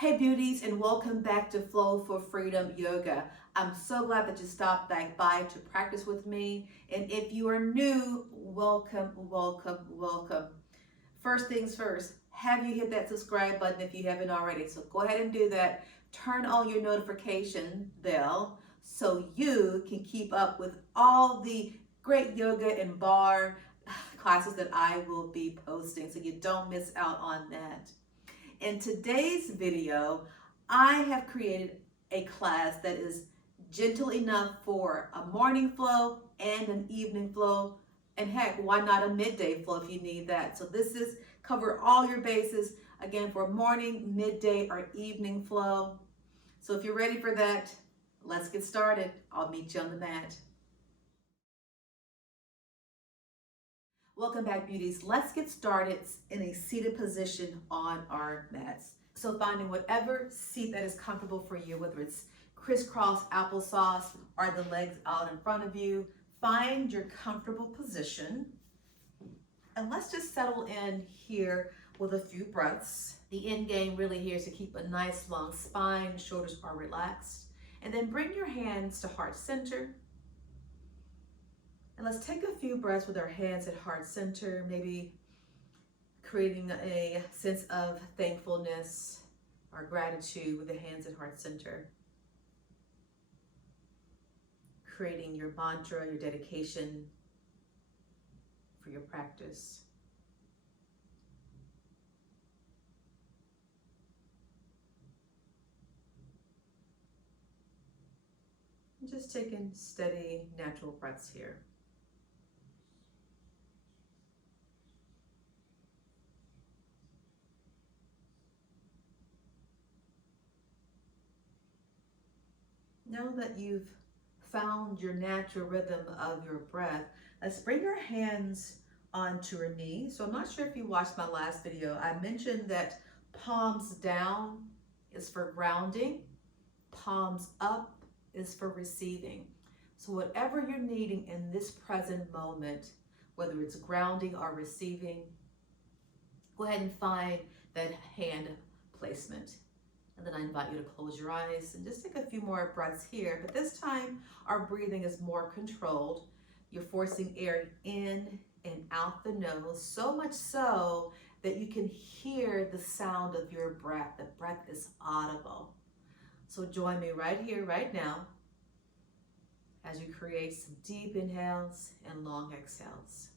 Hey beauties, and welcome back to Flow for Freedom Yoga. I'm so glad that you stopped back by to practice with me. And if you are new, welcome, welcome, welcome. First things first, have you hit that subscribe button if you haven't already? So go ahead and do that. Turn on your notification bell so you can keep up with all the great yoga and bar classes that I will be posting so you don't miss out on that. In today's video, I have created a class that is gentle enough for a morning flow and an evening flow, and heck, why not a midday flow if you need that. So this is cover all your bases, again, for morning, midday, or evening flow. So if you're ready for that, let's get started. I'll meet you on the mat. Welcome back, beauties. Let's get started in a seated position on our mats. So finding whatever seat that is comfortable for you, whether it's crisscross applesauce or the legs out in front of you, find your comfortable position. And let's just settle in here with a few breaths. The end game really here is to keep a nice long spine, shoulders are relaxed. And then bring your hands to heart center. And let's take a few breaths with our hands at heart center, maybe creating a sense of thankfulness or gratitude with the hands at heart center. Creating your mantra, your dedication for your practice. And just taking steady, natural breaths here. Now that you've found your natural rhythm of your breath, let's bring your hands onto your knees. So I'm not sure if you watched my last video. I mentioned that palms down is for grounding, palms up is for receiving. So whatever you're needing in this present moment, whether it's grounding or receiving, go ahead and find that hand placement. And then I invite you to close your eyes and just take a few more breaths here. But this time, our breathing is more controlled. You're forcing air in and out the nose, so much so that you can hear the sound of your breath. The breath is audible. So join me right here, right now, as you create some deep inhales and long exhales.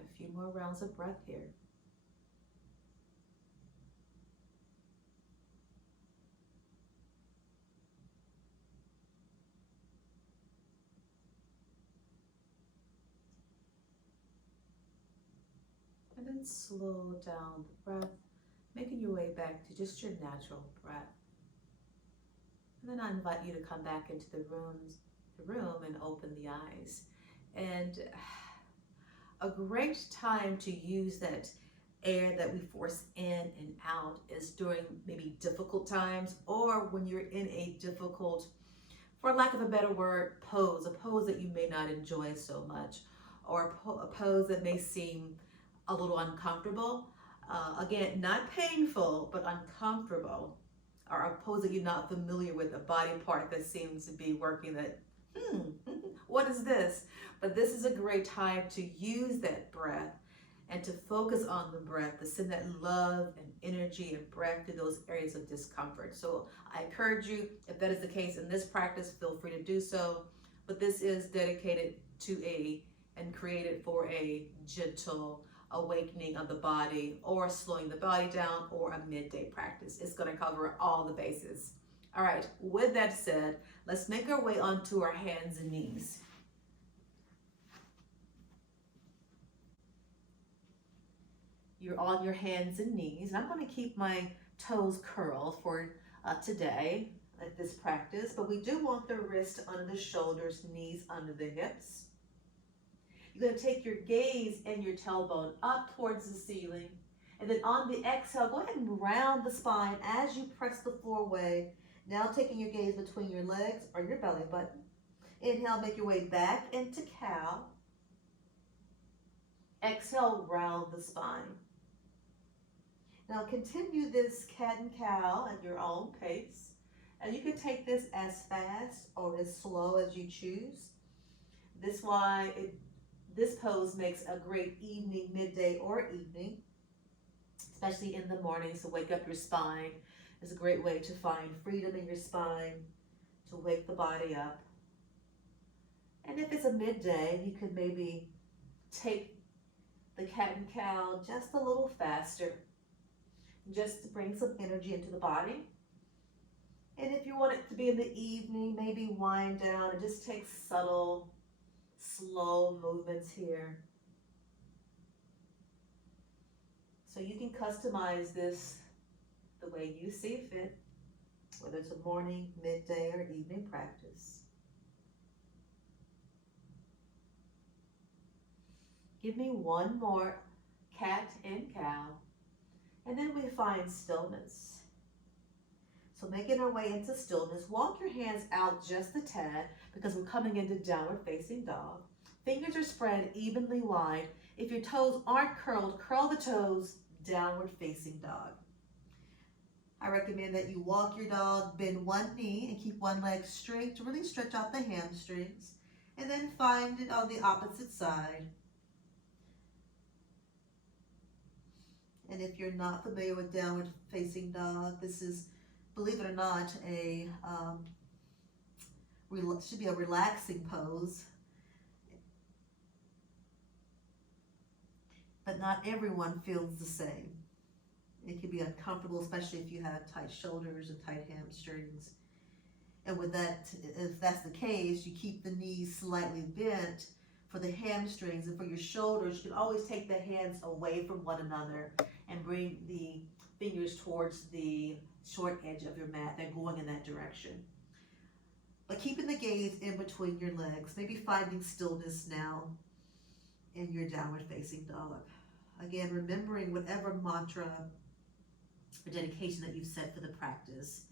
A few more rounds of breath here. And then slow down the breath, making your way back to just your natural breath. And then I invite you to come back into the room and open the eyes. And a great time to use that air that we force in and out is during maybe difficult times, or when you're in a difficult, for lack of a better word, pose, a pose that you may not enjoy so much, or a pose that may seem a little uncomfortable. Again, not painful, but uncomfortable, or a pose that you're not familiar with, a body part that seems to be working that, what is this? But this is a great time to use that breath and to focus on the breath, to send that love and energy and breath to those areas of discomfort. So I encourage you, if that is the case in this practice, feel free to do so. But this is dedicated to and created for a gentle awakening of the body, or slowing the body down, or a midday practice. It's going to cover all the bases. All right, with that said, Let's make our way onto our hands and knees. You're on your hands and knees. I'm going to keep my toes curled for today at this practice, but we do want the wrist under the shoulders, knees under the hips. You're going to take your gaze and your tailbone up towards the ceiling. And then on the exhale, go ahead and round the spine as you press the floor away. Now taking your gaze between your legs or your belly button. Inhale, make your way back into cow. Exhale, round the spine. Now continue this cat and cow at your own pace. And you can take this as fast or as slow as you choose. This pose makes a great evening, midday, or evening, especially in the morning. So wake up your spine. It's a great way to find freedom in your spine, to wake the body up. And if it's a midday, you could maybe take the cat and cow just a little faster, just to bring some energy into the body. And if you want it to be in the evening, maybe wind down and just take subtle, slow movements here. So you can customize this the way you see fit, whether it's a morning, midday, or evening practice. Give me one more cat and cow, and then we find stillness. So making our way into stillness, walk your hands out just a tad because we're coming into downward facing dog. Fingers are spread evenly wide. If your toes aren't curled, curl the toes, downward facing dog. I recommend that you walk your dog, bend one knee and keep one leg straight to really stretch out the hamstrings, and then find it on the opposite side. And if you're not familiar with downward facing dog, this is, believe it or not, should be a relaxing pose. But not everyone feels the same. It can be uncomfortable, especially if you have tight shoulders and tight hamstrings. And with that, if that's the case, you keep the knees slightly bent for the hamstrings, and for your shoulders, you can always take the hands away from one another and bring the fingers towards the short edge of your mat. They're going in that direction. But keeping the gaze in between your legs, maybe finding stillness now in your downward facing dog. Again, remembering whatever mantra or dedication that you've set for the practice.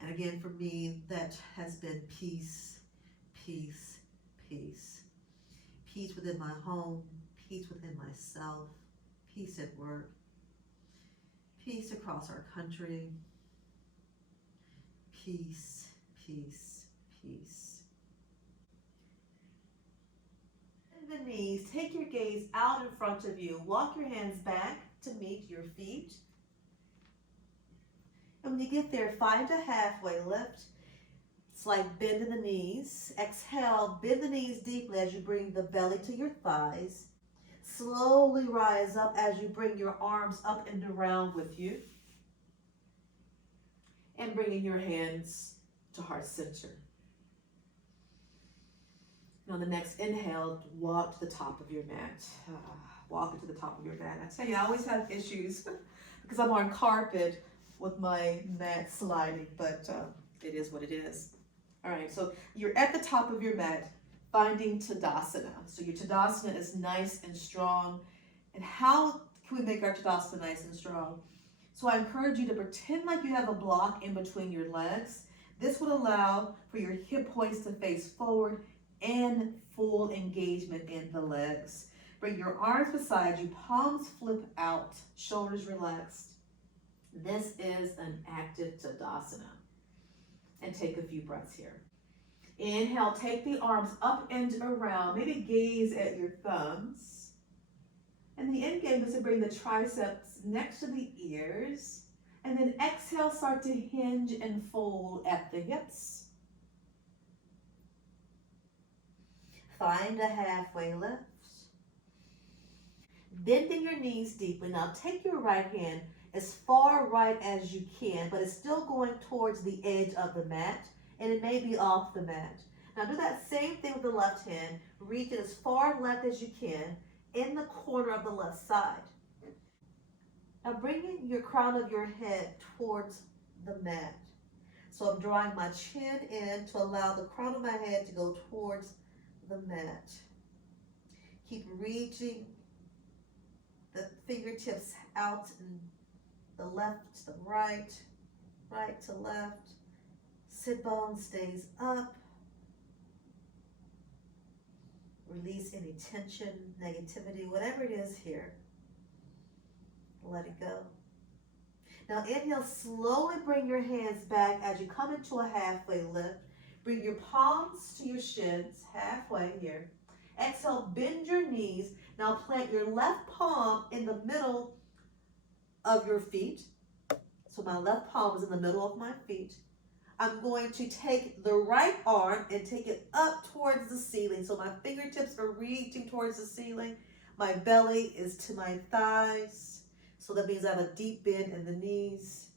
And again, for me, that has been peace, peace, peace. Peace within my home, peace within myself, peace at work, peace across our country, peace, peace, peace. And the knees, take your gaze out in front of you. Walk your hands back to meet your feet. And when you get there, find a halfway lift. It's like bend in the knees. Exhale, bend the knees deeply as you bring the belly to your thighs. Slowly rise up as you bring your arms up and around with you. And bringing your hands to heart center. And on the next inhale, walk to the top of your mat. Walk it to the top of your mat. I tell you, I always have issues because I'm on carpet with my mat sliding, but it is what it is. All right, so you're at the top of your mat, finding Tadasana. So your Tadasana is nice and strong. And how can we make our Tadasana nice and strong? So I encourage you to pretend like you have a block in between your legs. This would allow for your hip hoist to face forward and full engagement in the legs. Bring your arms beside you, palms flip out, shoulders relaxed. This is an active Tadasana. And take a few breaths here. Inhale, take the arms up and around. Maybe gaze at your thumbs. And the end game is to bring the triceps next to the ears. And then exhale, start to hinge and fold at the hips. Find a halfway lift. Bending your knees deeply. Now take your right hand as far right as you can, but it's still going towards the edge of the mat. and it may be off the mat. Now do that same thing with the left hand. Reach it as far left as you can in the corner of the left side. Now bringing your crown of your head towards the mat. So I'm drawing my chin in to allow the crown of my head to go towards the mat. Keep reaching the fingertips out and the left to the right, right to left. Sit bone stays up. Release any tension, negativity, whatever it is here. Let it go. Now inhale, slowly bring your hands back as you come into a halfway lift. Bring your palms to your shins, halfway here. Exhale, bend your knees. Now plant your left palm in the middle of your feet. So my left palm is in the middle of my feet. I'm going to take the right arm and take it up towards the ceiling. So my fingertips are reaching towards the ceiling. My belly is to my thighs. So that means I have a deep bend in the knees.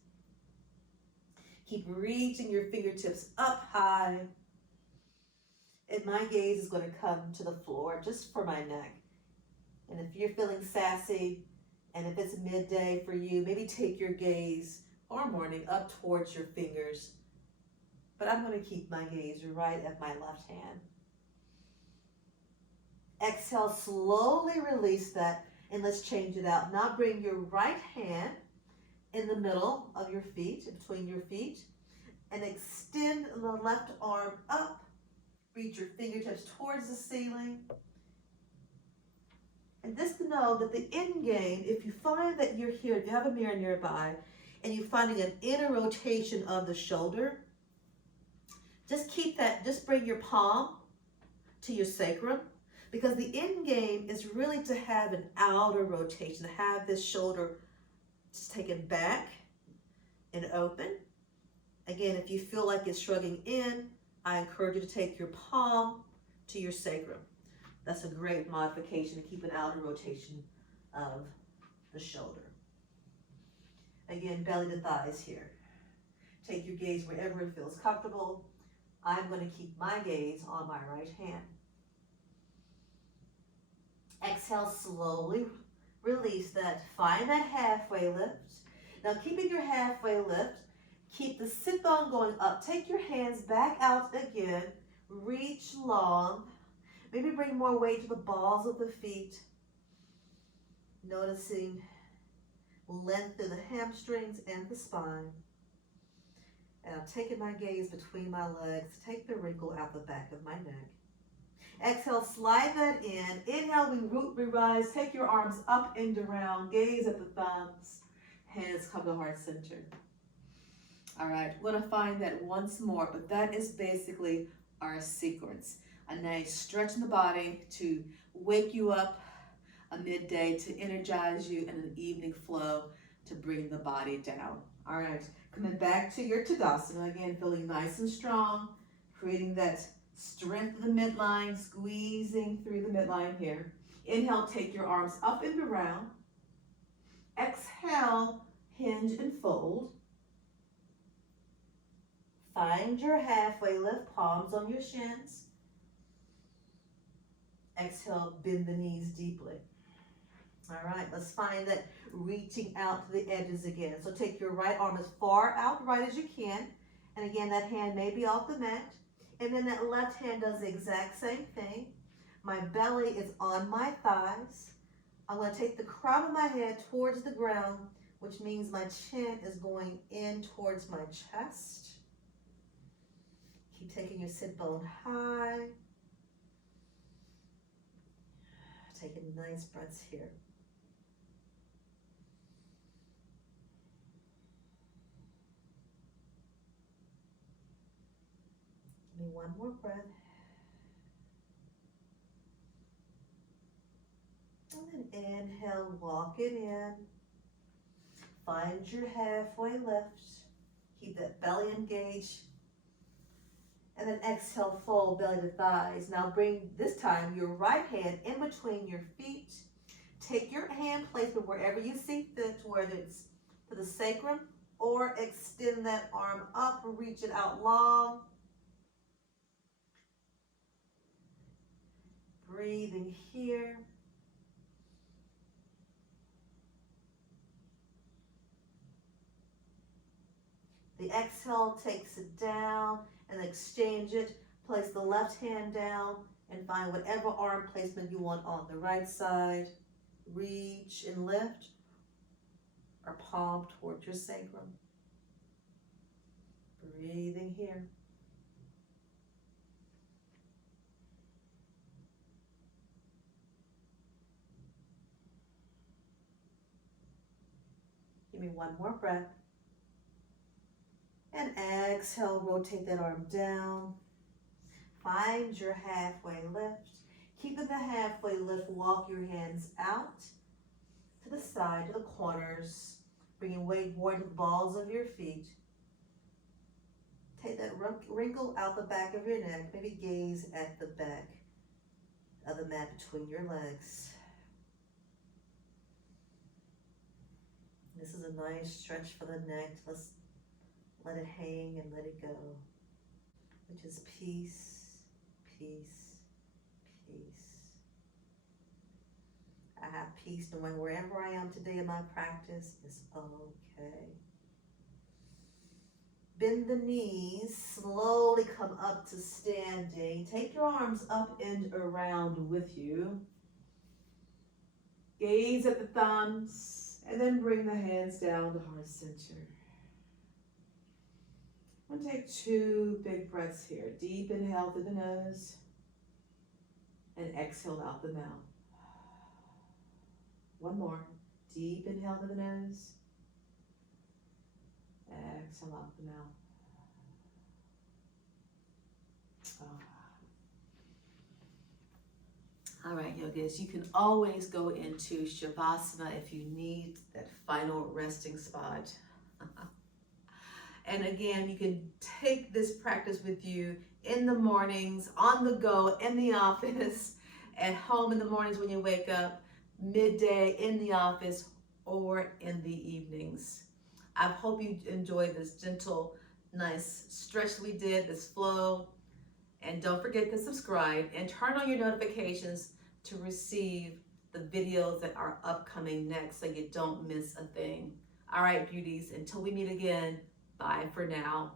Keep reaching your fingertips up high. And my gaze is going to come to the floor just for my neck. And if you're feeling sassy, and if it's midday for you, maybe take your gaze or morning up towards your fingers. But I'm going to keep my gaze right at my left hand. Exhale, slowly release that, and let's change it out. Now bring your right hand in the middle of your feet, between your feet, and extend the left arm up. Reach your fingertips towards the ceiling. And just to know that the end game, if you find that you're here, if you have a mirror nearby, and you're finding an inner rotation of the shoulder, just keep that, just bring your palm to your sacrum, because the end game is really to have an outer rotation, to have this shoulder just taken back and open. Again, if you feel like it's shrugging in, I encourage you to take your palm to your sacrum. That's a great modification to keep an outer rotation of the shoulder. Again, belly to thighs here. Take your gaze wherever it feels comfortable. I'm going to keep my gaze on my right hand. Exhale, slowly release that. Find that halfway lift. Now keeping your halfway lift, keep the sit bone going up. Take your hands back out again. Reach long. Maybe bring more weight to the balls of the feet. Noticing length through the hamstrings and the spine. And I'm taking my gaze between my legs. Take the wrinkle out the back of my neck. Exhale, slide that in. Inhale, we rise. Take your arms up and around. Gaze at the thumbs. Hands come to heart center. All right, we're going to find that once more, but that is basically our sequence. A nice stretch in the body to wake you up, a midday to energize you, and an evening flow to bring the body down. All right, coming back to your Tadasana, again, feeling nice and strong, creating that strength of the midline, squeezing through the midline here. Inhale, take your arms up and around. Exhale, hinge and fold. Find your halfway lift, palms on your shins. Exhale, bend the knees deeply. All right, let's find that reaching out to the edges again. So take your right arm as far out right as you can. And again, that hand may be off the mat. And then that left hand does the exact same thing. My belly is on my thighs. I'm going to take the crown of my head towards the ground, which means my chin is going in towards my chest. Keep taking your sit bone high. Taking nice breaths here. Give me one more breath. And then inhale, walk it in. Find your halfway lift. Keep that belly engaged. And then exhale, fold belly to thighs. Now bring, this time, your right hand in between your feet. Take your hand placement wherever you see fit, whether it's to the sacrum or extend that arm up, reach it out long. Breathing here. The exhale takes it down and exchange it. Place the left hand down and find whatever arm placement you want on the right side. Reach and lift, or palm towards your sacrum. Breathing here. Give me one more breath. And exhale, rotate that arm down. Find your halfway lift. Keeping the halfway lift, walk your hands out to the side, to the corners, bringing weight more to the balls of your feet. Take that wrinkle out the back of your neck. Maybe gaze at the back of the mat between your legs. This is a nice stretch for the neck. Let's let it hang and let it go, which is peace, peace, peace. I have peace knowing wherever I am today in my practice is okay. Bend the knees, slowly come up to standing. Take your arms up and around with you. Gaze at the thumbs, and then bring the hands down to heart center. I'm going to take 2 big breaths here. Deep inhale through the nose, and exhale out the mouth. One more. Deep inhale through the nose, exhale out the mouth. All right, yogis, you can always go into Shavasana if you need that final resting spot. And again, you can take this practice with you in the mornings, on the go, in the office, at home in the mornings when you wake up, midday in the office, or in the evenings. I hope you enjoyed this gentle, nice stretch we did, this flow. And don't forget to subscribe and turn on your notifications to receive the videos that are upcoming next so you don't miss a thing. All right, beauties, until we meet again, bye for now.